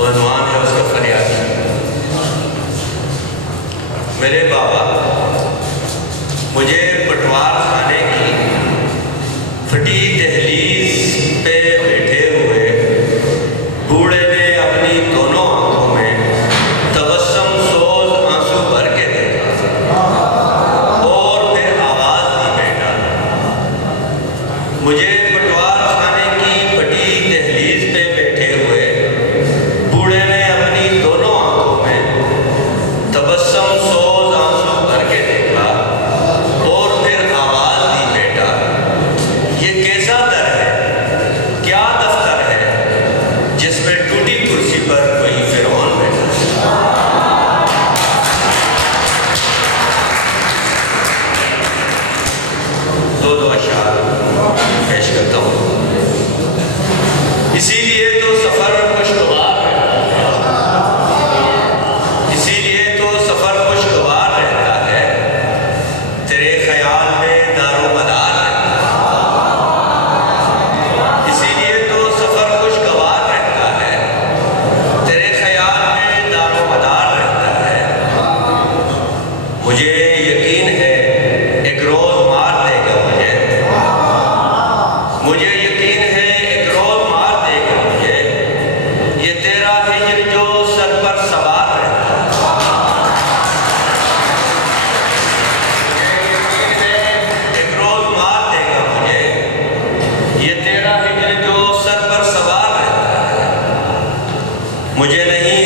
उन्वान है उसका फरियाद। मेरे बाबा मुझे पटवार खाने की फटी दहलीज पे बैठे हुए बूढ़े ने अपनी दोनों आंखों में तबस्सुम सोज आंसू भर के देखा और फिर आवाज दी, बेटा। मुझे पटवार खाने की फटी दहलीज पे बैठे हुए बूढ़े ने अपनी दोनों आंखों में तबस्सुम सोज आंसू भर के देखा और फिर आवाज दी, बेटा। ये कैसा दर है, क्या दफ्तर है जिसमें टूटी कुर्सी पर कोई फिरौन बैठा। दो अशार पेश करता हूँ। इसीलिए तो सफर खुशगवार रहता है, इसीलिए तो सफर खुशगवार रहता है, तेरे ख्याल में दारोमदार रहता है। इसीलिए तो सफर खुशगवार रहता है, तेरे ख्याल में दारोमदार रहता है। मुझे यकीन है एक रोज मार देगा मुझे, मुझे यकीन है एक रोज मार देगा मुझे, ये तेरा हिजर जो सर पर सवार रहता है। मुझे यकीन है एक रोज मार देगा मुझे, ये तेरा हिजर जो सर पर सवार रहता है। मुझे नहीं